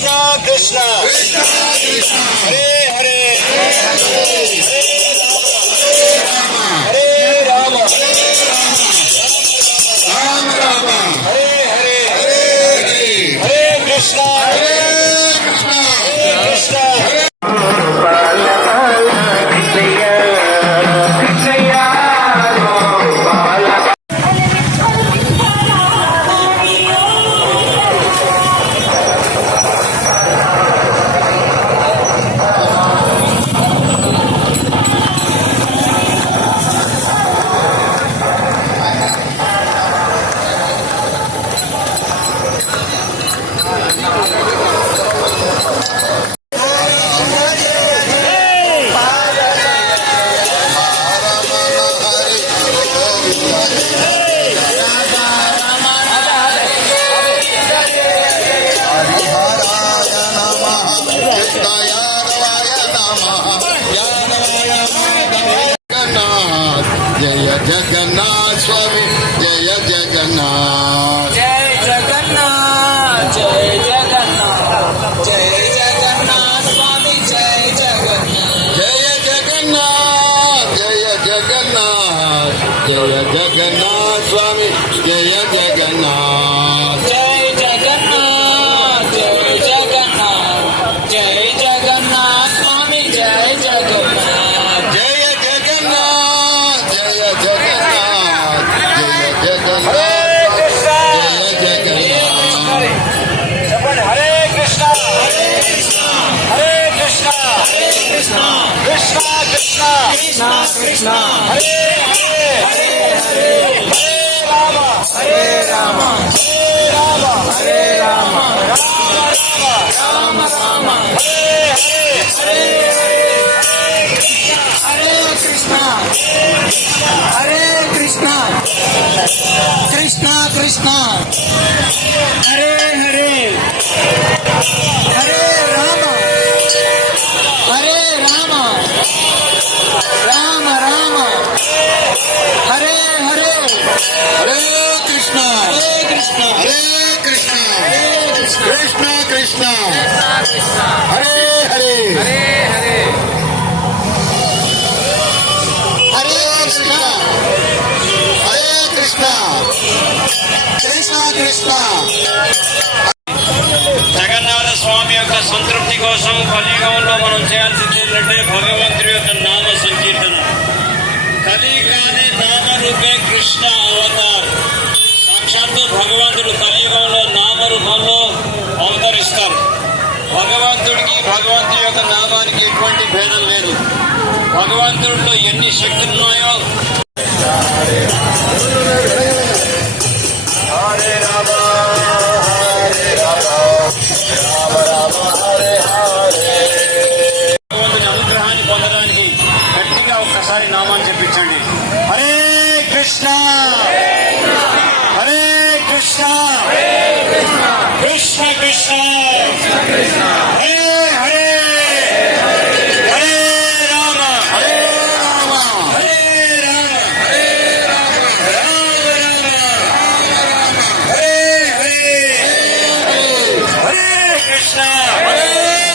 కృష్ణ కృష్ణ హరే హరే హరే రామ రామ రామ హరే హరే హరే కృష్ణ హరే కృష్ణ హరే కృష్ణ जय जगन्नाथ स्वामी जय जगन्नाथ जय जगन्नाथ जय जगन्नाथ जय जगन्नाथ स्वामी जय जगन्नाथ जय जगन्नाथ जय जगन्नाथ जय जगन्नाथ स्वामी जय जगन्नाथ जय जगन्नाथ जय जगन्नाथ जय जगन्नाथ स्वामी जय जगन्नाथ जय जगन्नाथ जय जगन्नाथ जय जगन्नाथ हरे कृष्ण हरे कृष्ण कृष्ण कृष्ण कृष्ण कृष्ण हरे हरे हरे हरे राम हरे राम हरे राम हरे राम राम राम हरे हरे हरे हरे कृष्ण हरे कृष्ण कृष्ण कृष्ण हरे हरे हरे राम राम राम हरे हरे हरे कृष्ण हरे कृष्ण हरे कृष्ण कृष्ण कृष्ण हरे हरे हरे हरे हरे कृष्ण हरे कृष्ण कृष्ण कृष्ण జగన్నాథ స్వామి యొక్క సంతృప్తి కోసం కలియుగంలో మనం చేయాల్సింది ఏంటంటే భగవంతుడి యొక్క నామ సంకీర్తన. కలియుగానే నామరూపే కృష్ణ అవతార్. సాక్షాత్తు భగవంతుడు కలియుగంలో నామరూపంలో అవతరిస్తారు. భగవంతుడికి భగవంతుడి యొక్క నామానికి ఎటువంటి భేదం లేదు. భగవంతుడిలో ఎన్ని శక్తులు ఉన్నాయో హరే రామ భగవంతుని అనుగ్రహాన్ని పొందడానికి గట్టిగా ఒక్కసారి నామాన్ని చెప్పించండి. హరే కృష్ణ హరే కృష్ణ కృష్ణ కృష్ణ హరే హరే హరే రామ हरे राम హరే రామ రామ రామ హరే హరే హరే కృష్ణ हरे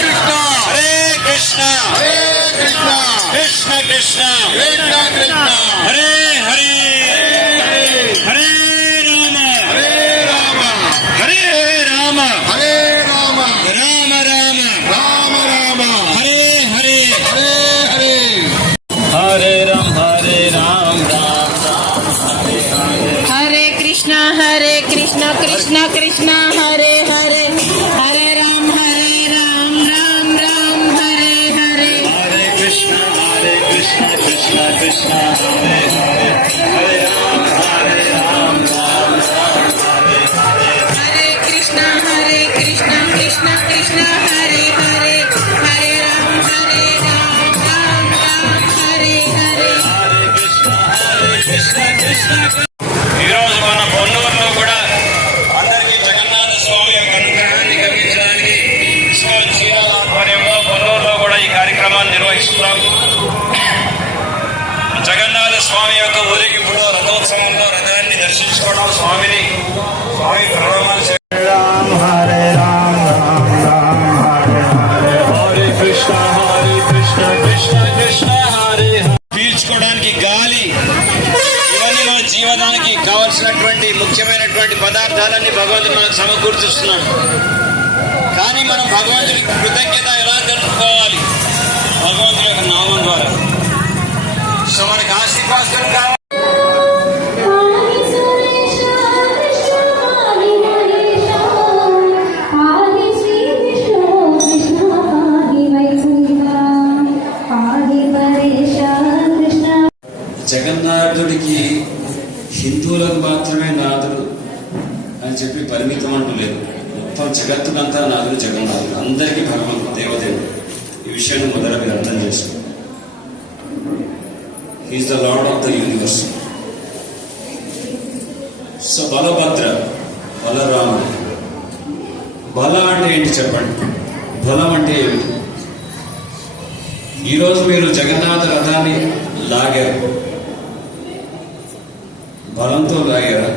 कृष्ण హరే కృష్ణ हरे कृष्ण కృష్ణ కృష్ణ कृष्ण कृष्ण హరే హరే హరే రామ हरे राम హరే రామ हरे राम రామ రామ राम राम హరే హరే हरे हरे హరే రామ రామ हरे कृष्णा कृष्ण कृष्ण हरे हरे हरे राम राम राम हरे हरे हरे कृष्ण कृष्ण कृष्ण हरे हरे हरे राम राम हरे कृष्णा कृष्ण कृष्ण हरे हरे हरे राम राम हरे हरे हरे कृष्ण कृष्ण ఈరోజు మన పొన్నూరులో కూడా అందరికీ జగన్నాథ స్వామి యొక్క అనుగ్రహాన్ని కలిగించడానికి ఇస్కాన్ శ్రీరామ ఆధ్వర్యంలో పొన్నూరులో కూడా ఈ కార్యక్రమాన్ని నిర్వహిస్తున్నాం. జగన్నాథ స్వామి యొక్క ఊరేగింపులో రథోత్సవంలో రథాన్ని దర్శించుకోవడం, స్వామి ప్రణామాలు राम हरे राम राम राम కావాల్సినటువంటి పదార్థాలన్నీ భగవంతుడు మనకు సమకూర్చుస్తున్నాడు. కానీ మనం భగవంతుడికి కృతజ్ఞత ఎలా తెలుపుకోవాలి? భగవంతుడి యొక్క నామం ద్వారా. సో మనకి ఆశీర్వాదం కావాలి. జగన్నాథుడికి హిందువులకు మాత్రమే నాథుడు అని చెప్పి పరిమితం అంటూ లేదు. మొత్తం జగత్తుకంతా నాథుడు జగన్నాథుడు, అందరికీ భగవంతుడు, దేవదేవుడు. ఈ విషయాన్ని మొదట మీరు అర్థం చేసుకోండి. He is the lord of the universe. So Balabhadra, బలరాముడు. బలం అంటే ఏంటి చెప్పండి? బలం అంటే ఏమిటి? ఈరోజు మీరు జగన్నాథ రథాన్ని లాగారు, బలంతో లాగారా?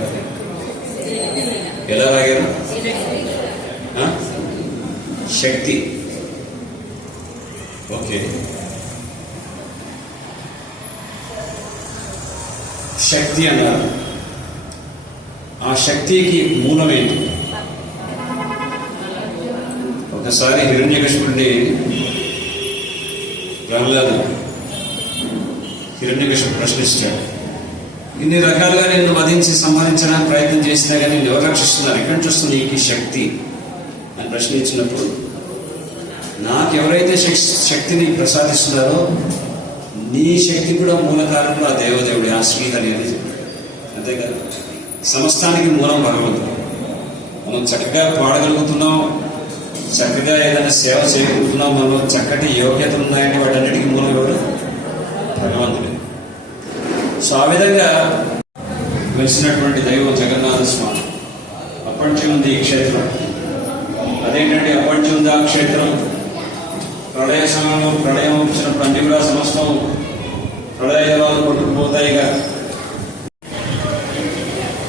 ఎలా లాగారు? శక్తి. ఓకే, శక్తి అన్నారు. ఆ శక్తికి మూలం ఏంటి? ఒకసారి హిరణ్యకశిపుడిని ప్రహ్లాదు హిరణ్యకశిపుడు ప్రశ్నించాడు. ఇన్ని రకాలుగా నేను వధించి సంహరించడానికి ప్రయత్నం చేసినా కానీ నేను ఎవరు రక్షిస్తున్నారు? ఎక్కడి నుంచి వస్తుంది నీకు శక్తి అని ప్రశ్నించినప్పుడు, నాకు ఎవరైతే శక్తిని ప్రసాదిస్తున్నారో నీ శక్తి కూడా మూల కారణం ఆ దేవదేవుడు, ఆ శ్రీహరి అని చెప్పాడు. అంతే కదా, సమస్తానికి మూలం భగవంతుడు. మనం చక్కగా పాడగలుగుతున్నాం, చక్కగా ఏదైనా సేవ చేయగలుగుతున్నాం, మనలో చక్కటి యోగ్యతలు ఉన్నాయంటే వాటన్నిటికీ మూలం ఎవరు? భగవంతుడే. సో ఆ విధంగా వెలిసినటువంటి దైవం జగన్నాథ స్వామి. అప్పటి నుంచి ఉంది ఈ క్షేత్రం. అదేంటంటే అప్పటి నుంచి ఉంది ఆ క్షేత్రం. ప్రళయ సమయంలో ప్రళయం వచ్చినప్పుడు అన్ని కూడా సమస్తం ప్రళయ జలాలు కొట్టుకుపోతాయిగా.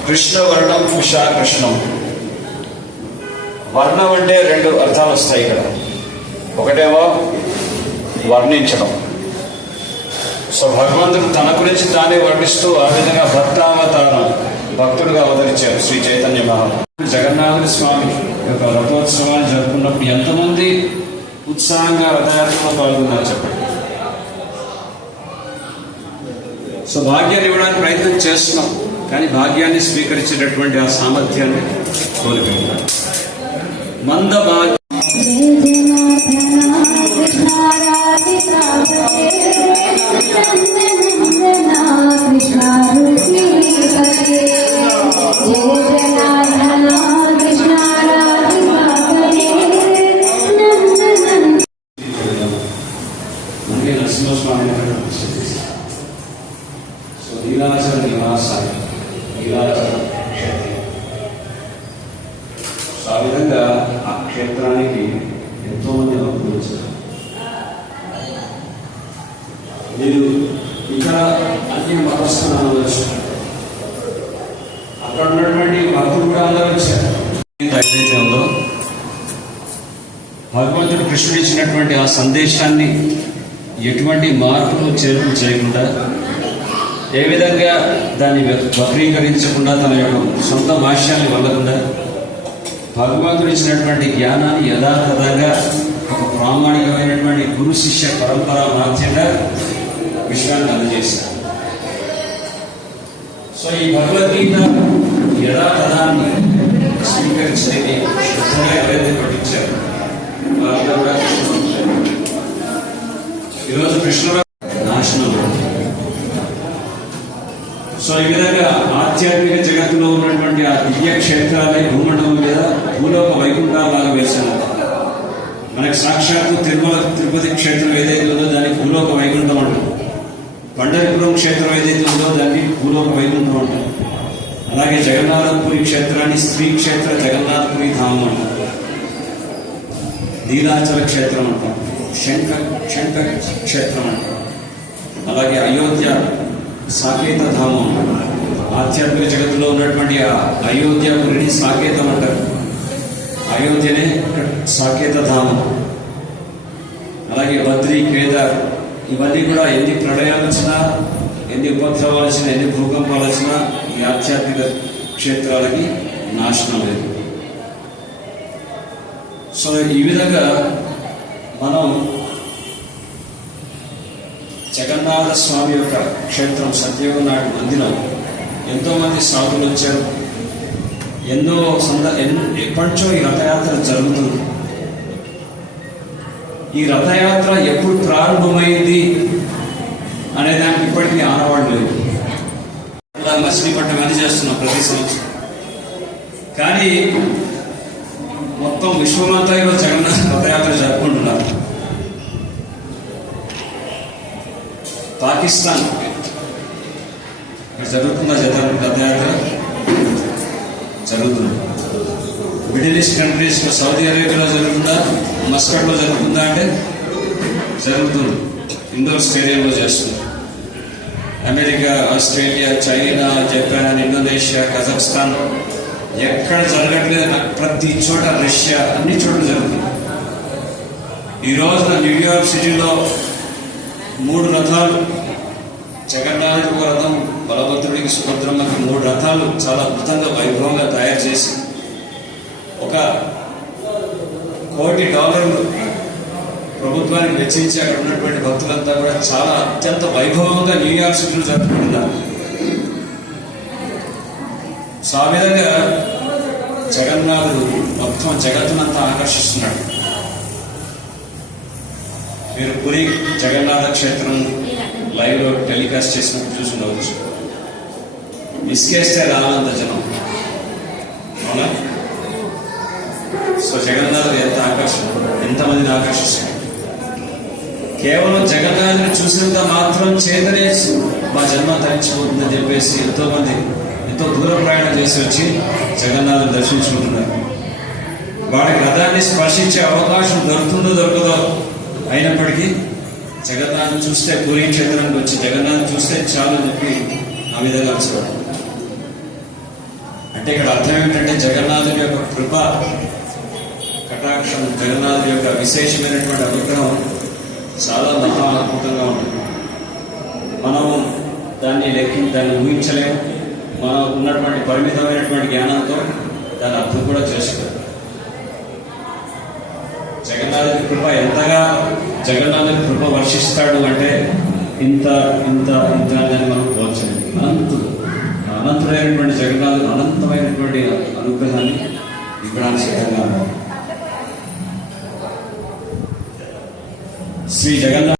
కృష్ణవర్ణం ఉషా కృష్ణం. వర్ణం అంటే రెండు అర్థాలు వస్తాయి ఇక్కడ. ఒకటేమో వర్ణించడం. సో భగవంతుడు తన గురించి తానే వర్ణిస్తూ ఆ విధంగా భక్తావతారం, భక్తుడుగా అవతరించారు శ్రీ చైతన్య మహాప్రభు. జగన్నాథుడి స్వామి యొక్క రథోత్సవాన్ని జరుపుకున్నప్పుడు ఎంతమంది ఉత్సాహంగా రథయాత్రలో పాల్గొన్నారు చెప్పండి. సో భాగ్యాన్ని ఇవ్వడానికి ప్రయత్నం చేస్తున్నాం, కానీ భాగ్యాన్ని స్వీకరించేటటువంటి ఆ సామర్థ్యాన్ని కోరుకుంటున్నాం. మంద భాగ్యం నరసింహస్వామి. సో నీలాచల నివాసాలు, నీలాచల క్షేత్రం. సో ఆ విధంగా ఆ క్షేత్రానికి ఎంతో మంది భక్తులు వచ్చారు. మీరు ఇక్కడ అన్ని మతస్థులు అనవచ్చు, అక్కడ ఉన్నటువంటి భక్తులు కూడా అందరూ వచ్చారు. ఏదైతే ఉందో భగవంతుడు కృష్ణుడు ఇచ్చినటువంటి ఆ సందేశాన్ని ఎటువంటి మార్పులు చేర్పులు చేయకుండా, ఏ విధంగా దాన్ని వక్రీకరించకుండా, తన యొక్క సొంత భాష్యాన్ని వల్లకుండా భగవంతుడు ఇచ్చినటువంటి జ్ఞానాన్ని యథాతథంగా ఒక ప్రామాణికమైనటువంటి గురు శిష్య పరంపర మాధ్యంగా విషయాన్ని అందజేశారు. సో ఈ భగవద్గీత యథాతథాన్ని స్వీకరించలేని శ్రద్ధగా ఎవరైతే పట్టించారు వాళ్ళంతా కూడా ఈరోజు కృష్ణుడు నాశనం. సో ఈ విధంగా ఆధ్యాత్మిక జగత్తులో ఉన్నటువంటి ఆ దివ్య క్షేత్రాలే భూమండలం మీద భూలోక వైకుంఠాలాగా వేశారు. మనకి సాక్షాత్తు తిరుపతి క్షేత్రం ఏదైతే ఉందో దాన్ని భూలోక వైకుంఠం అంటారు. పండరిపురం క్షేత్రం ఏదైతే ఉందో దాన్ని భూలోక వైకుంఠం అంటారు. అలాగే జగన్నాథపురి క్షేత్రాన్ని శ్రీ క్షేత్ర జగన్నాథపురి ధామం అంటారు. నీలాచల క్షేత్రం అంటాం, శంఖ క్షేత్రం అంటాం. అలాగే అయోధ్య సాకేత ధామం అంటారు. ఆధ్యాత్మిక జగత్తులో ఉన్నటువంటి ఆ అయోధ్యపురిని సాకేతం అంటారు. అయోధ్యనే సాకేత ధామం. అలాగే బద్రి, కేదార్, ఇవన్నీ కూడా ఎన్ని ప్రళయాలు వచ్చినా, ఎన్ని ఉపద్రవాలు వచ్చినా, ఎన్ని భూకంపాలు వచ్చినా ఈ ఆధ్యాత్మిక క్షేత్రాలకి నాశనం లేదు. సో ఈ విధంగా మనం జగన్నాథ స్వామి యొక్క క్షేత్రం సత్యయుగం నాటి మందిరం ఎంతో మంది సాధువులు వచ్చారు. ఎప్పటిచో ఈ రథయాత్ర జరుగుతుంది. ఈ రథయాత్ర ఎప్పుడు ప్రారంభమైంది అనే దానికి ఇప్పటికీ ఆనవాడు లేదు. మచిలీపట్నం అని చేస్తున్నాం ప్రతి సంవత్సరం. కానీ మొత్తం విశ్వమంతా ఈరోజు జగన్నాథ రథయాత్ర జరుపుకుంటున్నారు. పాకిస్తాన్ జరుగుతుందా రథయాత్ర జరుగుతుంది. మిడిల్ ఈస్ట్ కంట్రీస్ సౌదీ అరేబియాలో జరుగుతుందా, మస్కట్లో జరుగుతుందా అంటే జరుగుతుంది. ఇండోర్ స్టేడియంలో చేస్తుంది. America, Australia, China, Japan, Indonesia, Kazakhstan ఎక్కడ జరగట్లేదు, ప్రతి చోట, రష్యా, అన్ని చోట్ల జరుగుతుంది. ఈ రోజున న్యూయార్క్ సిటీలో 3 రథాలు, జగన్నాథుడికి ఒక రథం, బలభద్రుడికి, సుభద్రమ్మకి 3 రథాలు చాలా అద్భుతంగా వైభవంగా తయారు చేసి $1 కోటి ప్రభుత్వానికి వెచ్చించి అక్కడ ఉన్నటువంటి భక్తులంతా కూడా చాలా అత్యంత వైభవంగా న్యూయార్క్ సిటీలో జరుపుకుంటున్నారు. సో ఆ విధంగా జగన్నాథుడు మొత్తం జగత్తునంతా ఆకర్షిస్తున్నాడు. మీరు పురి జగన్నాథ క్షేత్రం లైవ్లో టెలికాస్ట్ చేసినప్పుడు చూసి ఉండవచ్చు. ఇసుకేస్తే రానంత జనం, అవునా? సో జగన్నాథుడు ఎంత ఆకర్షణ, ఎంతమందిని ఆకర్షిస్తుంది. కేవలం జగన్నాథుని చూసినంత మాత్రం చేతనే మా జన్మ తరించిపోతుందని చెప్పేసి ఎంతో మంది ఎంతో దూర ప్రయాణం చేసి వచ్చి జగన్నాథుని దర్శించుకుంటున్నారు. వాడికి రథాన్ని స్పర్శించే అవకాశం దొరుకుతుందో దొరకదో అయినప్పటికీ జగన్నాథుని చూస్తే, పూరీ క్షేత్రానికి వచ్చి జగన్నాథుని చూస్తే చాలు అని చెప్పి ఆ విధంగా వచ్చేవాడు. అంటే ఇక్కడ అర్థం ఏమిటంటే జగన్నాథుని యొక్క కృప కటాక్షం, జగన్నాథుని యొక్క విశేషమైనటువంటి అనుగ్రహం చాలా మహా అద్భుతంగా ఉంటుంది. మనం దాన్ని ఊహించలేము. మనం ఉన్నటువంటి పరిమితమైనటువంటి జ్ఞానంతో దాన్ని అర్థం కూడా చేసుకోవాలి. జగన్నాథుని కృప ఎంతగా జగన్నాథుని కృప వర్షిస్తాడు అంటే ఇంత ఇంత ఇంత అని మనం పోల్చలేదు. అనంతుడైనటువంటి జగన్నాథుడు అనంతమైనటువంటి అనుగ్రహాన్ని ఇవ్వడానికి సిద్ధంగా ఉన్నారు. శ్రీ జగన్నాథ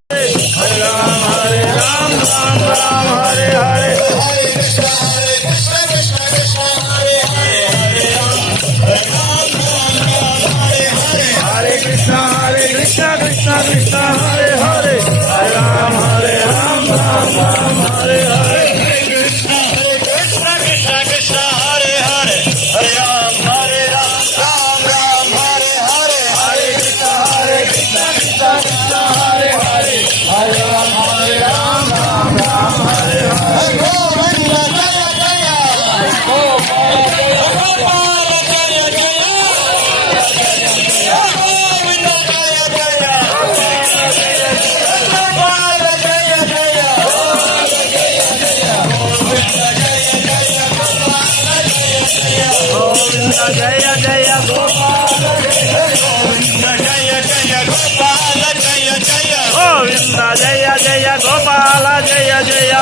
జయ జయ గోపాల గోవింద జయ జయ గోపాల జయ జయ గోవింద జయ జయ గోపాల జయ జయ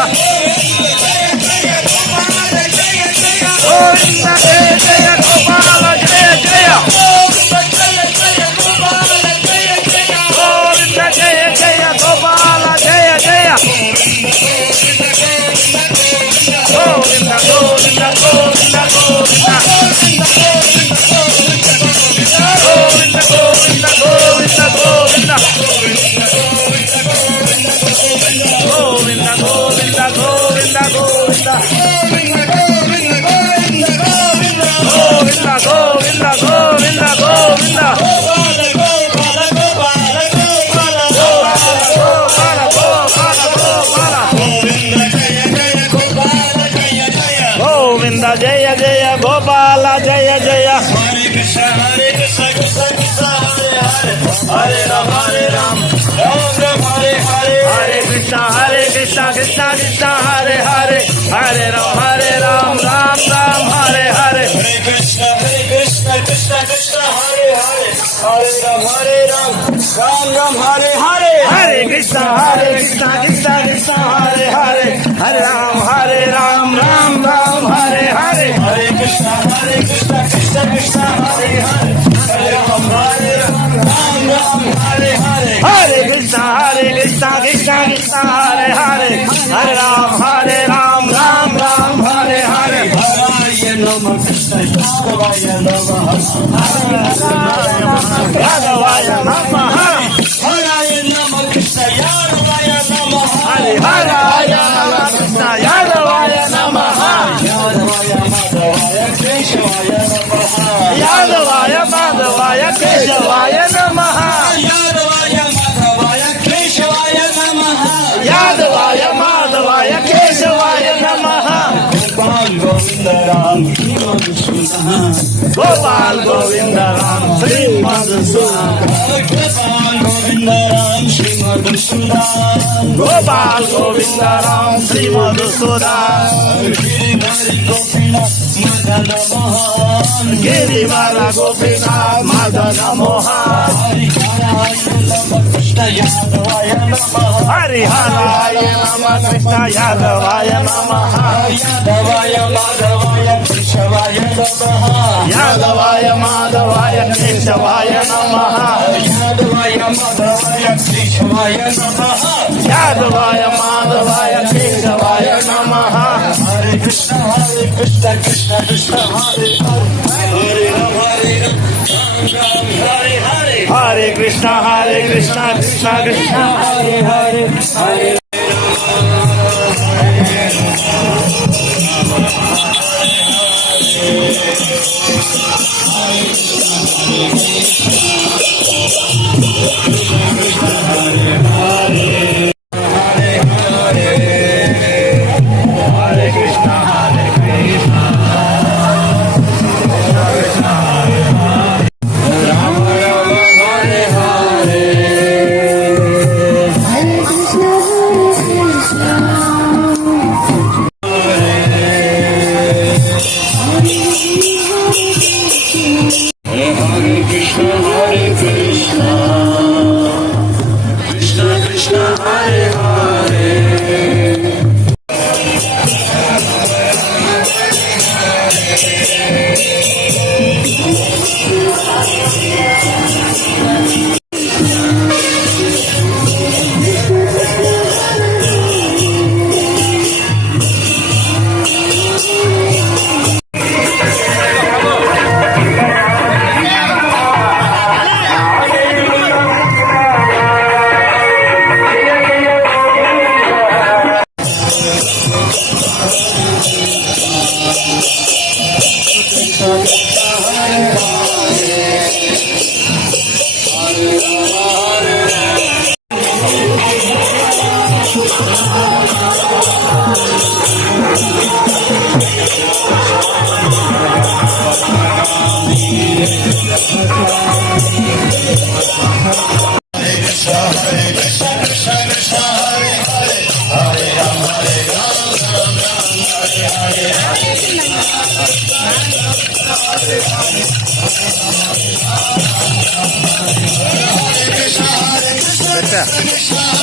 గోవింద జయ జయ గోపాల జయ జయ గోవింద గోవింద గోవింద గోవింద జయ జయ గోపాల జయ జయ Hare Krishna Krishna Krishna Hare Hare Rama Rama Hare Hare Hare Krishna Krishna Krishna Hare Hare Hare Rama Rama Rama Hare Hare Hare Krishna Krishna Krishna Hare Hare Hare Ram Ram Ram Hare Hare Hare Krishna Krishna Krishna Hare Hare Hare Ram Ram Ram Hare Hare Hare Krishna Krishna Krishna Hare Hare Hare Ram Ram Hare Hare Hare Krishna Krishna Krishna Hare Hare Hare Ram Ram Hare Hare Hare Namo Krishna Yadavaya Namaha Yadavaya Namaha Hare Namo Krishna Yadavaya Namaha Hare Hare Krishna Yadavaya Namaha Yadavaya Madhavaya Keshavaya Namaha Yadavaya Madhavaya Keshavaya Namaha Yadavaya Madhavaya Keshavaya Namaha Yadavaya Madhavaya Keshavaya Namaha Gopal Govinda Ram Sri Madhusudan Gopal Govinda Ram Sri Madhusudan Gopal Govinda Ram Sri Madhusudan Girivara Gopina Madana Mohan Hari Haraya Nama Krishna Yadavaya Namaha Yadavaya Madhavaya Keshavaya Namaha Yadavaya Madhavaya Keshavaya Namaha Yadavaya Madhavaya Keshavaya Namaha Yadavaya Madhavaya Keshavaya Namaha Hare Krishna Krishna Krishna Hare Hare Hare Ram Ram Hare Hare Hare Krishna Krishna Krishna Hare Hare Hare Krishna